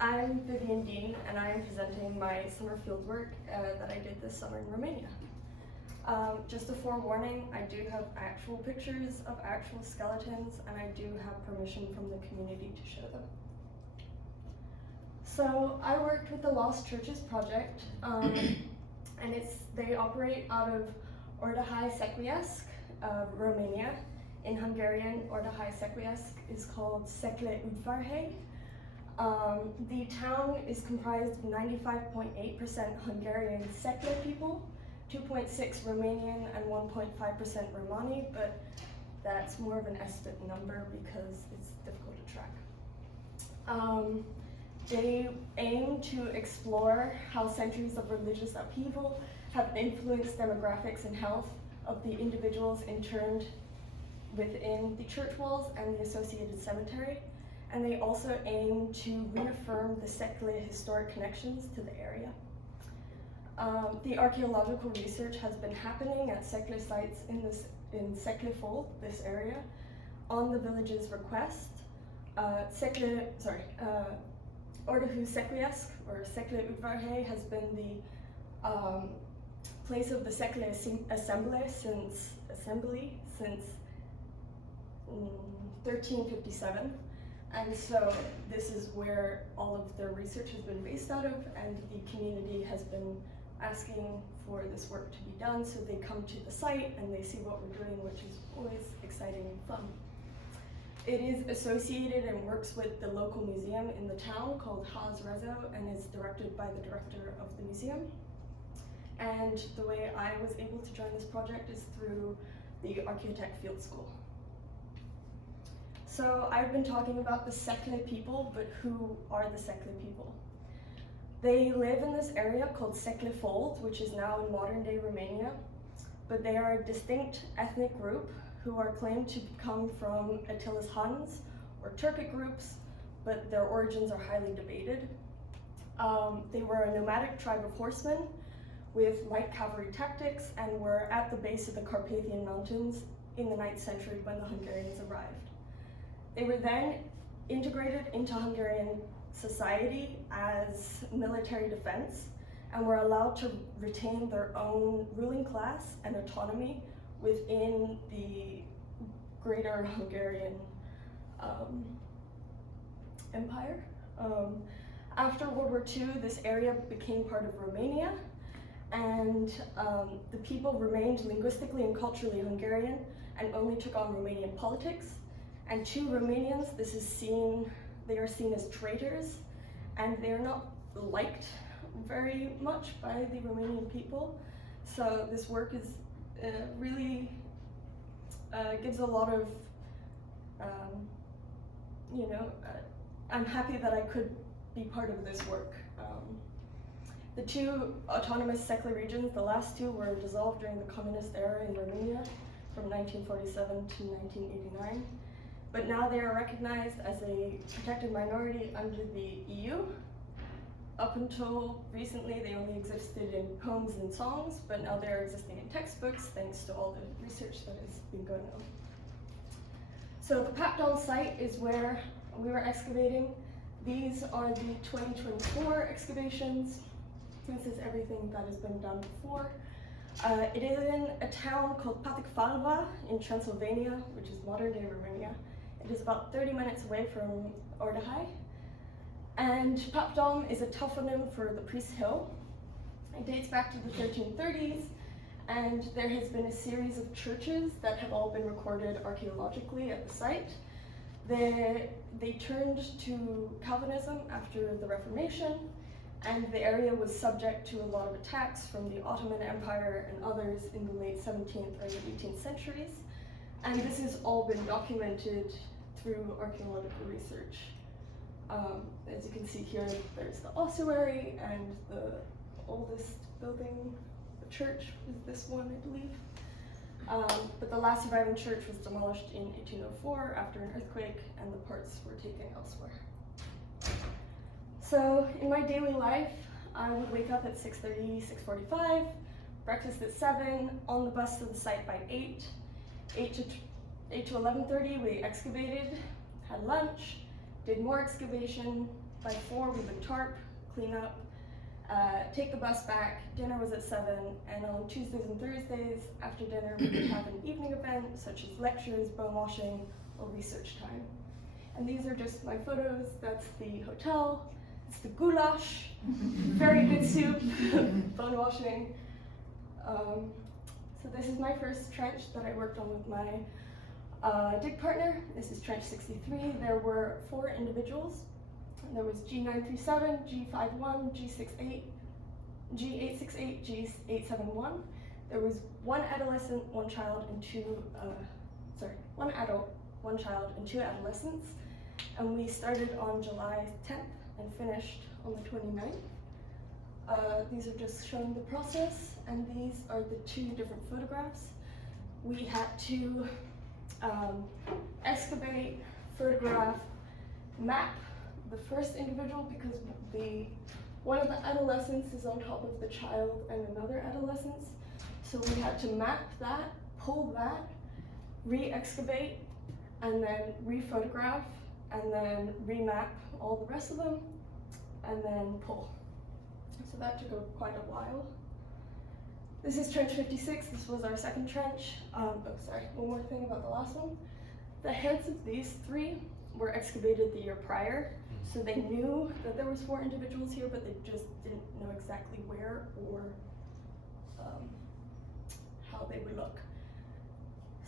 I'm Vivianne, and I am presenting my summer fieldwork that I did this summer in Romania. Just a forewarning, I do have actual pictures of actual skeletons, and I do have permission from the community to show them. So I worked with the Lost Churches Project, and they operate out of Ordohai Secuiesc, Romania. In Hungarian, Ordohai Secuiesc is called Szekle Udvarhely. The town is comprised of 95.8% Hungarian Szekle people, 2.6 Romanian, and 1.5% Romani, but that's more of an estimate number because it's difficult to track. They aim to explore how centuries of religious upheaval have influenced demographics and health of the individuals interned within the church walls and the associated cemetery. And they also aim to reaffirm the Szekle historic connections to the area. The archaeological research has been happening at Szekle sites in Szekle Fold, this area, on the village's request. Ordohai Secuiesc, or Szekle Udvarhely, has been the place of the Szekle assembly since 1357. And so this is where all of their research has been based out of, and the community has been asking for this work to be done, so they come to the site and they see what we're doing, which is always exciting and fun. It is associated and works with the local museum in the town called Haz Rezo, and is directed by the director of the museum. And the way I was able to join this project is through the Architect Field School. So I've been talking about the Szekle people, but who are the Szekle people? They live in this area called Szekle Fold, which is now in modern day Romania, but they are a distinct ethnic group who are claimed to come from Attila's Huns or Turkic groups, but their origins are highly debated. They were a nomadic tribe of horsemen with light cavalry tactics and were at the base of the Carpathian Mountains in the 9th century when the Hungarians arrived. They were then integrated into Hungarian society as military defense and were allowed to retain their own ruling class and autonomy within the greater Hungarian empire. After World War II, this area became part of Romania, and the people remained linguistically and culturally Hungarian and only took on Romanian politics. And to Romanians, they are seen as traitors, and they are not liked very much by the Romanian people. So this work is really gives a lot of, I'm happy that I could be part of this work. The two autonomous Szekle regions, the last two, were dissolved during the communist era in Romania from 1947 to 1989. But now they are recognized as a protected minority under the EU. Up until recently, they only existed in poems and songs, but now they're existing in textbooks thanks to all the research that has been going on. So the Papdom site is where we were excavating. These are the 2024 excavations. This is everything that has been done before. It is in a town called Paticfalva in Transylvania, which is modern day Romania. It is about 30 minutes away from Ordohai. And Papdom is a toponym for the Priest's Hill. It dates back to the 1330s, and there has been a series of churches that have all been recorded archaeologically at the site. They turned to Calvinism after the Reformation, and the area was subject to a lot of attacks from the Ottoman Empire and others in the late 17th, early 18th centuries. And this has all been documented through archaeological research. As you can see here, there's the ossuary, and the oldest building, the church, is this one, I believe. But the last surviving church was demolished in 1804 after an earthquake, and the parts were taken elsewhere. So in my daily life, I would wake up at 6:30, 6:45, breakfast at 7, on the bus to the site by 8 to 11:30 we excavated, had lunch, did more excavation, by 4 we would tarp, clean up, take the bus back. Dinner was at 7, and on Tuesdays and Thursdays after dinner we would have an evening event such as lectures, bone washing, or research time. And these are just my photos. That's the hotel. It's the goulash, very good soup, bone washing. So this is my first trench that I worked on with my dig partner. This is trench 63. There were 4 individuals. There was G937, G51, G68, G868, G871. There was 1 adolescent, 1 child, and 1 adult, 1 child, and 2 adolescents. And we started on July 10th and finished on the 29th. These are just showing the process, and these are the 2 different photographs. We had to excavate, photograph, map the first individual because one of the adolescents is on top of the child and another adolescent. So we had to map that, pull that, re-excavate, and then re-photograph, and then remap all the rest of them, and then pull. So that took quite a while. This is trench 56. This was our second trench. One more thing about the last one. The heads of these 3 were excavated the year prior, so they knew that there was 4 individuals here, but they just didn't know exactly where or how they would look.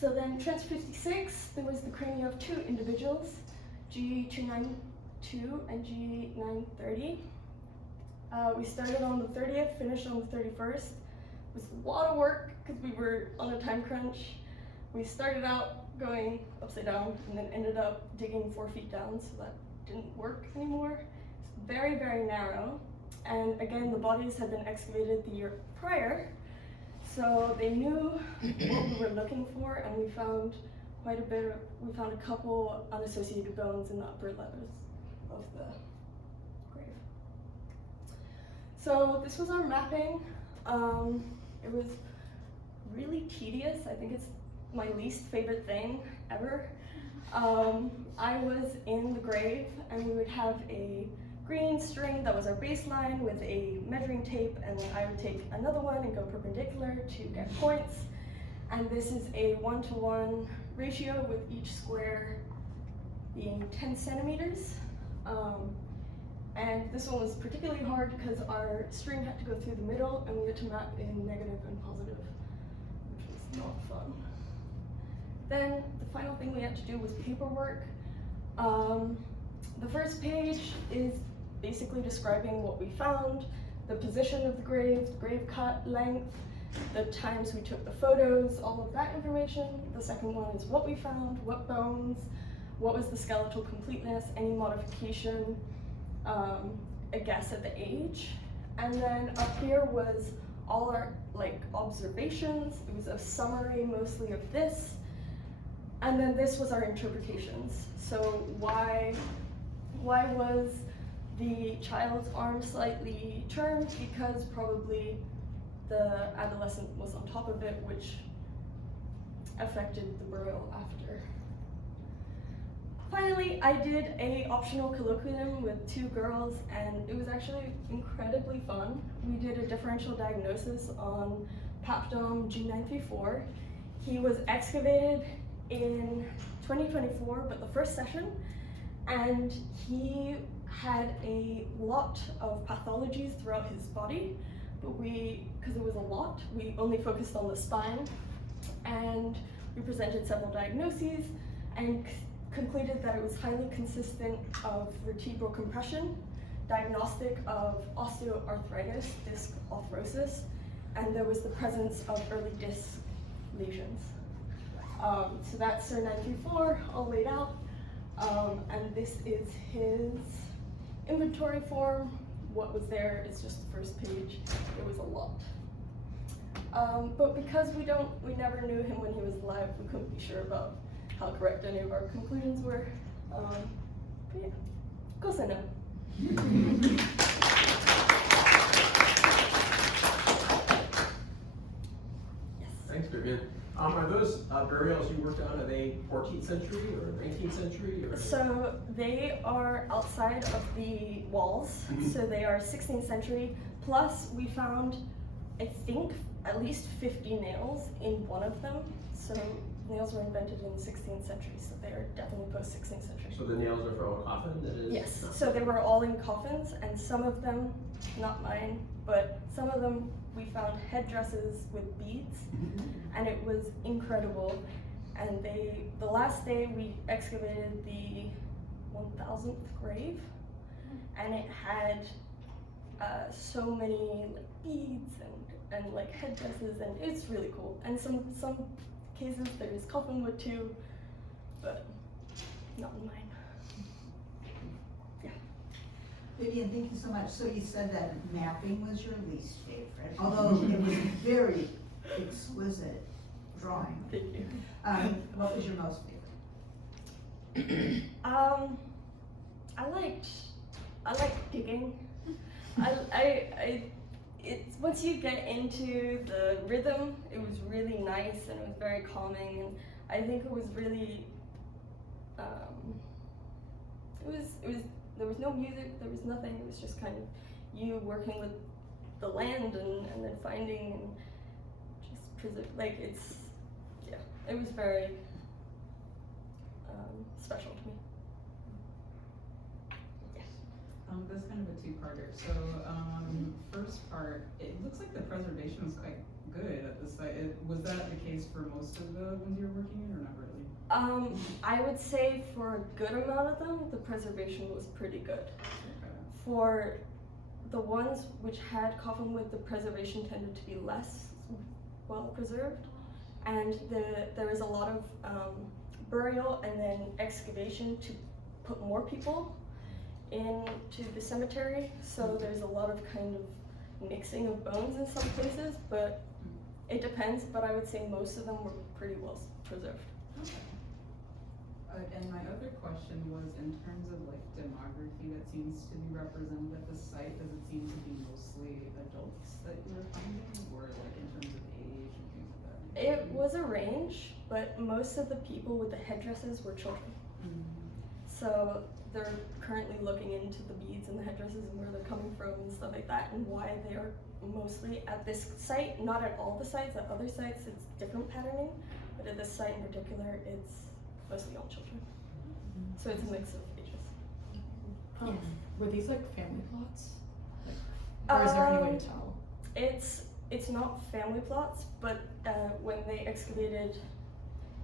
So then trench 56, there was the crania of 2 individuals, G292 and G930. We started on the 30th, finished on the 31st. It was a lot of work because we were on a time crunch. We started out going upside down and then ended up digging 4 feet down, so that didn't work anymore. It's very, very narrow. And again, the bodies had been excavated the year prior, so they knew what we were looking for, and we found we found a couple unassociated bones in the upper levels of the grave. So this was our mapping. It was really tedious. I think it's my least favorite thing ever. I was in the grave, and we would have a green string that was our baseline with a measuring tape, and then I would take another one and go perpendicular to get points. And this is a 1-to-1 ratio with each square being 10 centimeters. And this one was particularly hard because our string had to go through the middle, and we had to map in negative and positive, which was not fun. Then the final thing we had to do was paperwork. The first page is basically describing what we found, the position of the grave cut length, the times we took the photos, all of that information. The second one is what we found, what bones, what was the skeletal completeness, any modification, a guess at the age. And then up here was all our observations. It was a summary mostly of this. And then this was our interpretations. So why was the child's arm slightly turned? Because probably the adolescent was on top of it, which affected the burial after. Finally, I did an optional colloquium with 2 girls, and it was actually incredibly fun. We did a differential diagnosis on Papdom G934. He was excavated in 2024, but the first session, and he had a lot of pathologies throughout his body, but because it was a lot, we only focused on the spine, and we presented several diagnoses and concluded that it was highly consistent of vertebral compression, diagnostic of osteoarthritis, disc arthrosis, and there was the presence of early disc lesions. So that's Sir 934 all laid out, and this is his inventory form. What was there is just the first page. It was a lot. But because we never knew him when he was alive, we couldn't be sure about how correct any of our conclusions were. But yeah, go send him. Yes. Thanks, Vivianne. Are those burials you worked on, are they 14th century or 19th century? Or? So they are outside of the walls, so they are 16th century, plus we found, I think, at least 50 nails in one of them. So nails were invented in the 16th century, so they are definitely post-16th century. So the nails are from a coffin that is? Yes, so they were all in coffins, and some of them, not mine, but some of them we found headdresses with beads, and it was incredible. And the last day we excavated the 1000th grave, and it had so many beads and like headdresses, and it's really cool. And some cases there's coffin wood too, but not in mine. Yeah. Vivianne, thank you so much. So you said that mapping was your least favorite, although it was a very exquisite drawing. Thank you. What was your most favorite? I liked digging. It's once you get into the rhythm, it was really nice and it was very calming, and I think it was really, there was no music, there was nothing, it was just kind of you working with the land and then finding and just preserve, like it was very special to me. That's kind of a two-parter. So, first part, it looks like the preservation was quite good at the site. Was that the case for most of the ones you were working in, or not really? I would say for a good amount of them, the preservation was pretty good. Okay. For the ones which had coffin wood, the preservation tended to be less well preserved, and there was a lot of burial and then excavation to put more people into the cemetery, so there's a lot of kind of mixing of bones in some places, but it depends, but I would say most of them were pretty well preserved. Okay. And my other question was in terms of like demography that seems to be represented at the site, does it seem to be mostly adults that you were finding, or like in terms of age and things like that? It was a range, but most of the people with the headdresses were children. So they're currently looking into the beads and the headdresses and where they're coming from and stuff like that, and why they are mostly at this site, not at all the sites. At other sites it's different patterning, but at this site in particular it's mostly all children. So it's a mix of ages. Were these like family plots? Or is there any way to tell? It's not family plots, but when they excavated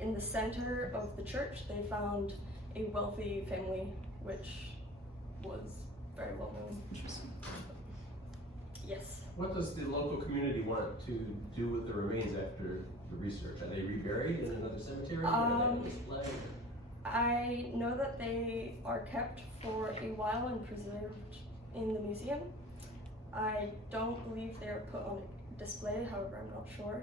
in the center of the church, they found a wealthy family, which was very well known. Interesting. Yes. What does the local community want to do with the remains after the research? Are they reburied in another cemetery? Or are they displayed? I know that they are kept for a while and preserved in the museum. I don't believe they are put on display, however, I'm not sure.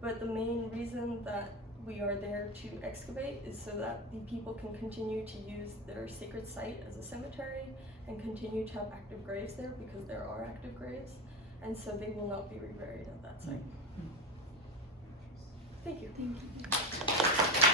But the main reason that we are there to excavate is so that the people can continue to use their sacred site as a cemetery and continue to have active graves there, because there are active graves, and so they will not be reburied at that site. Thank you. Thank you.